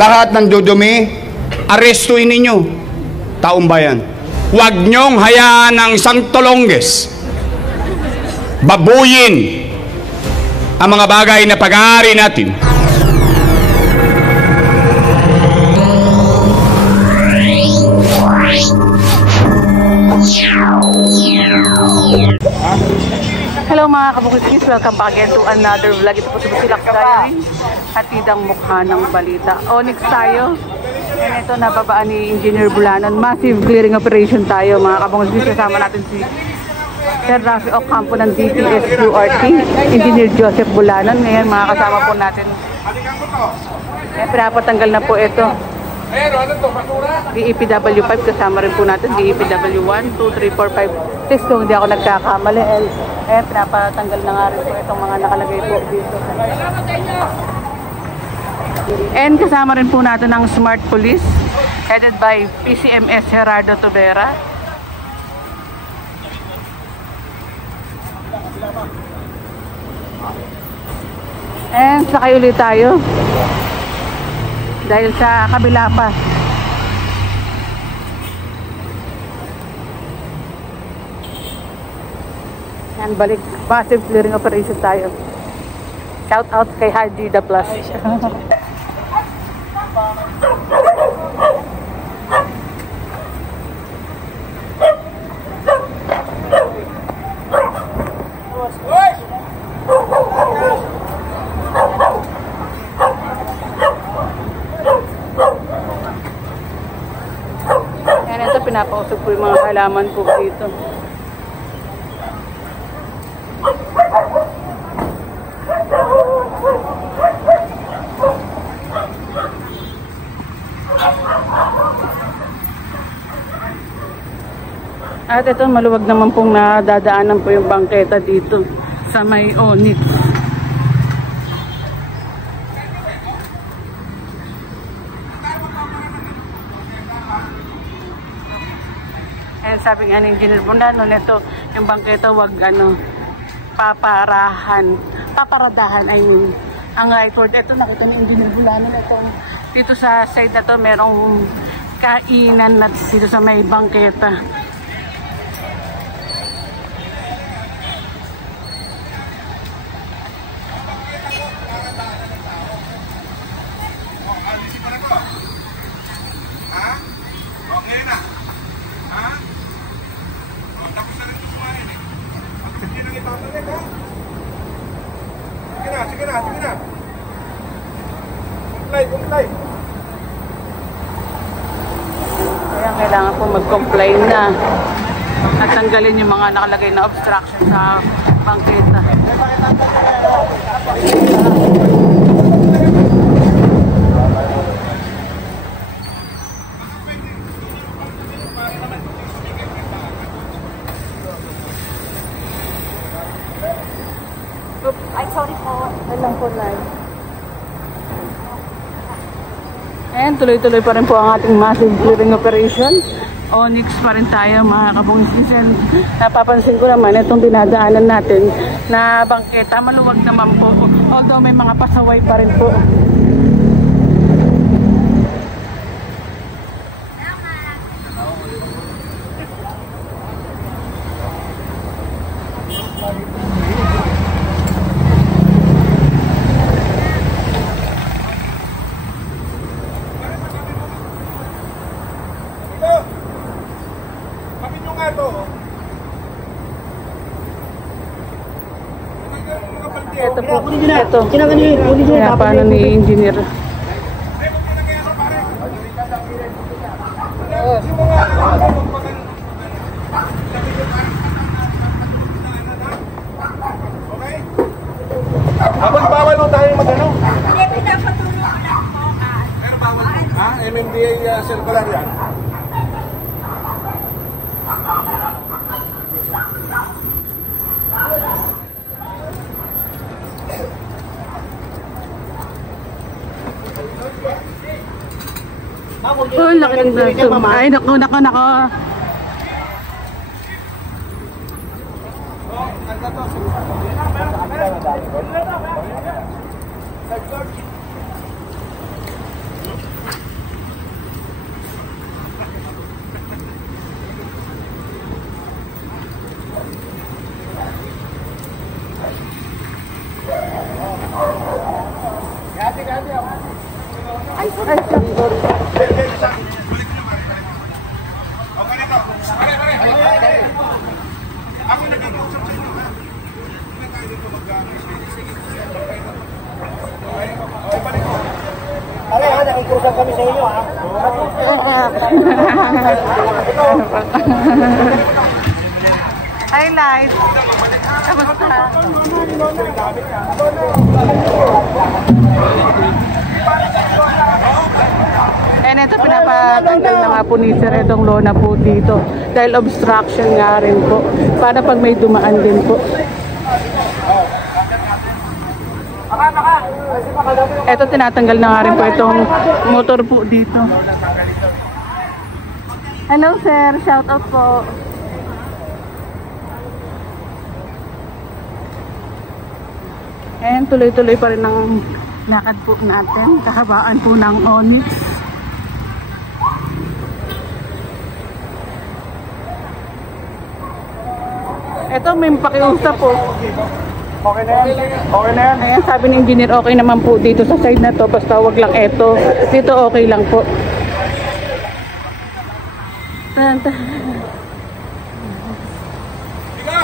lahat ng dudumi, arestuin ninyo, taong bayan. Huwag niyong hayaan ng isang tolongges babuyin ang mga bagay na pag-aari natin. Hello mga kabukis, welcome back again to another vlog. Ito po si Busilak Diary, hatidang mukha ng balita. Onyx tayo. And ito, nababaan ni Engineer Bulanon. Massive clearing operation tayo mga kabukis. Kasama natin si Sir Rafi Ocampo ng DPSQRT, Engineer Joseph Bulanon. Ngayon mga kasama po natin. Pinapatanggal na po ito. DEPW5, kasama rin po natin DEPW1, 2, 3, 4, 5, 6 kung hindi ako nagkakamali. And pinapatanggal na nga rin po itong mga nakalagay po dito. And kasama rin po natin ang Smart Police headed by PCMS Gerardo Tubera. And sakay ulit tayo dahil sa kabila pa. Yan, balik. Massive clearing operation tayo. Shout out kay Haji The Plus. Pinapausog po yung mga halaman po dito. At ito, maluwag naman pong nadadaanan po yung bangketa dito sa may Onyx. Sabi nga ng Engineer Bulanon, ito yung bangketa wag paparadahan I mean. Ang record, ito nakita ni Engineer Bulanon, ito dito sa side na to merong kainan na dito sa may bangketa. Sige na. Comply. Kaya kailangan po mag-comply na at tanggalin yung mga nakalagay na obstruction sa bangketa. Ay, sorry po. Walang po live. And tuloy-tuloy pa rin po ang ating massive clearing operation. Onyx pa rin tayo mga kabungis. And napapansin ko naman itong dinadaanan natin na bangketa maluwag naman po. Although may mga pasaway pa rin po. Ito po, ito. Kaya paano ni Engineer? Habang bawal mo tayo mag-ano? Hindi, pinapatulong ko lang po. Pero bawal. Ha? MMDA circular yan. Oh, laki ng dito. Ay, naku. Ako nag-iusap sa inyo, ha? Hindi tayo dito nakikusan kami sa inyo, ha? Highlights. Kamusta? And ito pinapatanggal na nga po ni Sir itong lona po dito dahil obstruction nga rin po para pag may dumaan din po. Ito tinatanggal na nga rin po itong motor po dito. Hello sir, shout out po. And tuloy-tuloy pa rin ang lakad po natin, kahabaan po ng Onyx. Ito may pakiusap po. Okay na yan? Okay na yan? Ayan, sabi ng engineer, okay naman po dito sa side na to, basta wag lang ito. Dito okay lang po. Ika!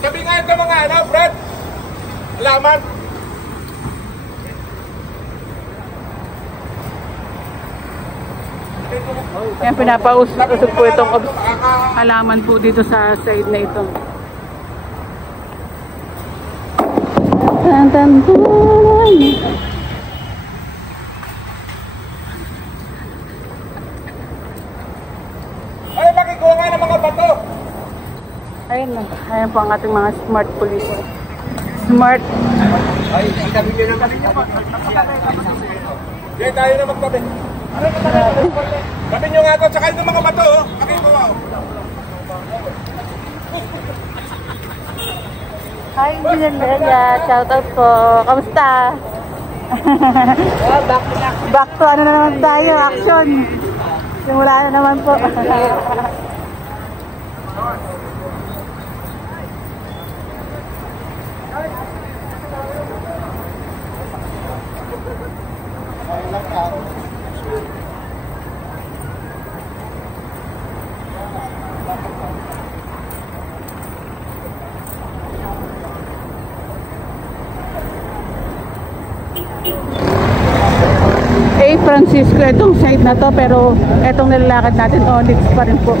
Sabi nga ito mga ano, Fred? Alaman? Ayan, pinapausap po itong halaman po dito sa side na ito. Ay, makikuha nga ng mga bato! Ayun na, ayan po ang ating mga smart police. Smart. Ay, itabi nyo na kami. Hindi, tayo na magtabi. Tabi nyo nga ito, tsaka yung mga bato, oh. Makikuha, oh. Hi, Engineer Lelia. Shout out po. Kamusta? Back to ano na naman tayo, action. Simula na naman po. Francisco itong side na to, pero itong nilalakad natin Onyx pa rin po.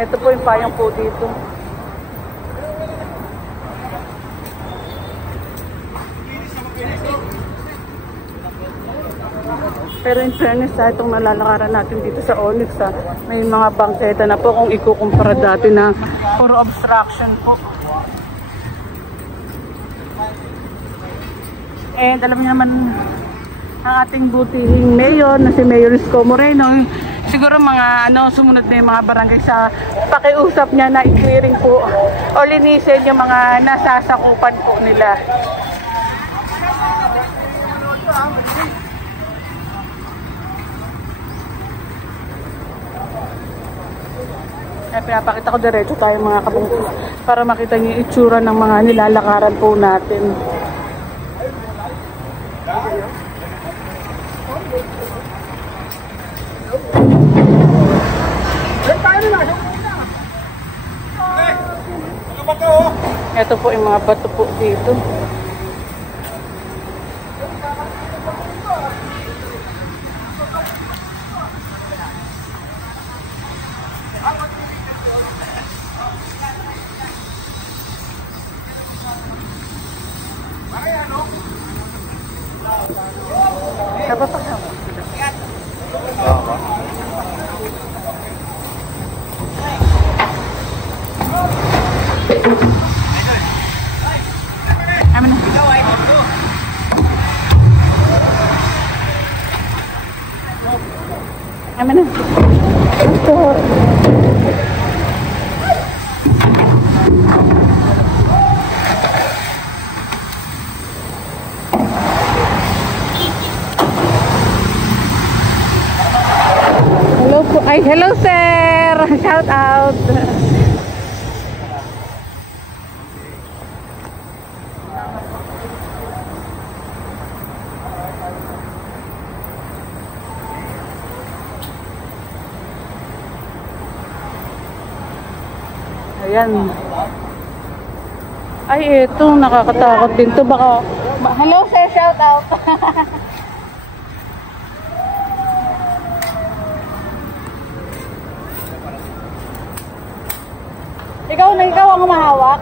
Ito po yung payong po dito. Pero in fairness sa itong nalalakaran natin dito sa Onyx, may mga bangketa na po kung ikukumpara dati na puro obstruction po. And alam niyo naman ang ating butihing mayor na si Mayor Isko Moreno, siguro mga sumunod na yung mga barangay sa pakiusap niya na i-clearing po o linisin yung mga nasasakupan po nila. Pinapakita ko diretso tayo mga kabungkus para makita niyo yung itsura ng mga nilalakaran po natin. Ito po yung mga bato po dito. Amin na. Ito. Hello po. Ay, hello sir. Tara, shout out. Ayan. Ay, ito, nakakatakot din to. Baka, hello sir, shout out. ikaw ang mahawak.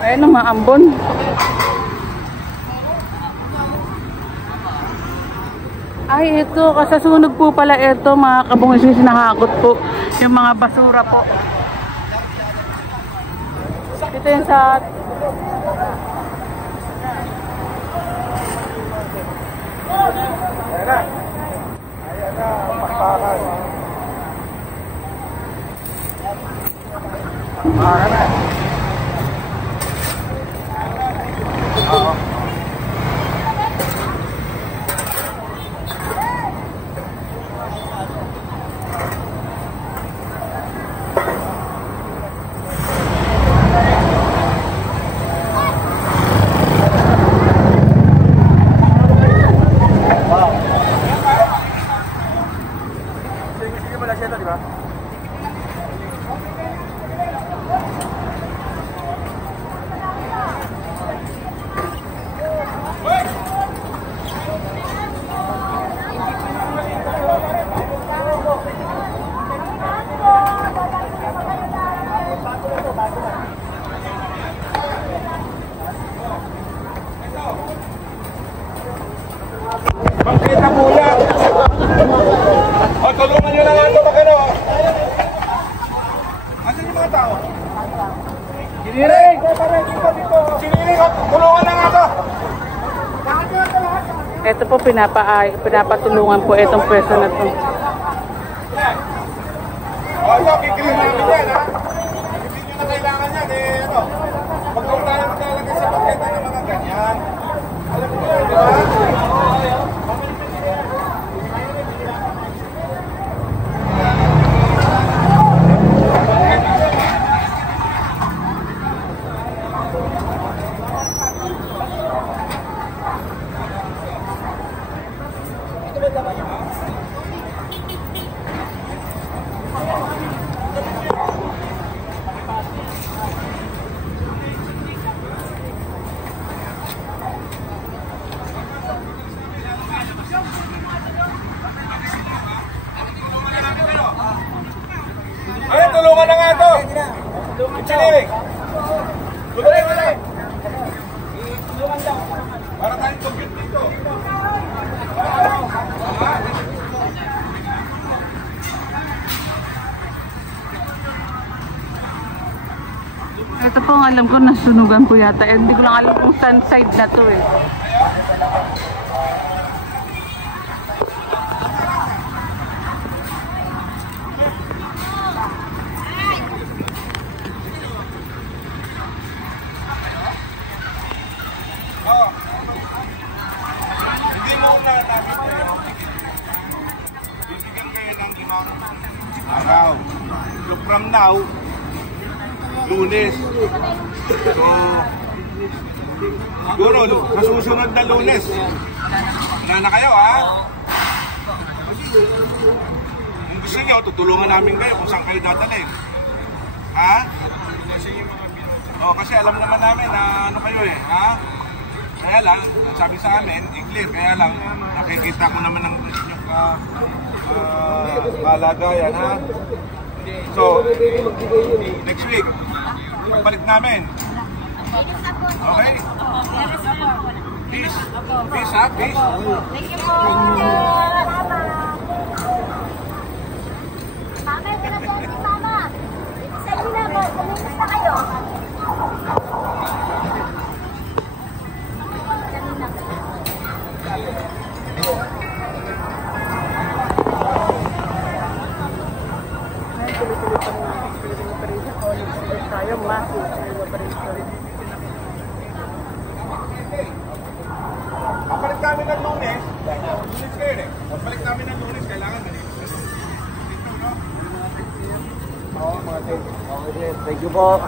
Ayun, maambon. Ay, ito, kasasunog po pala ito, mga kabungisis, nakakot po yung mga basura po. Ito yung sa... Ayan na. Ayan na, pakpakan. Pakpakan na. Oo. Pagkita po yan. O, tulungan nyo na nga ito magano. Asan yung mga tao? Siniring! Siniring! Tulungan na nga ito! Ito po, pinapatulungan po itong person na to. O, ito, kikilin namin yan, ha? Hindi nyo na kailangan yan, eh, ano? Pag tayo maglalagay sa pagkita ng mga ganyan. Alam mo yan, di ba? Ay, tulungan na nga ito! Siniring! Tulungan! Para tayong compute dito. Ito po ang alam ko, nasunugan po yata. Hindi ko lang alam kung saan side na to eh. Hindi mo na namin kayo. Bibigyan kayo ng limang araw. So from now, Lunes. So, siguro, sa susunod na Lunes. Wala na kayo, ha? Kung gusto nyo, tutulungan namin kayo kung saan kayo dadalhin. Ha? O, kasi alam naman namin na ano kayo eh, ha? Kaya lang, sabi sa amin, i-clear. Kaya lang, nakikita ko naman ng inyong kalagayan, ha? So, next week, pagbalik namin. Okay? Peace. Peace, ha? Peace. Thank you po. Mama, ito na po si Mama. Sa inyo na po, kumilos na kayo. Okay, thank you po.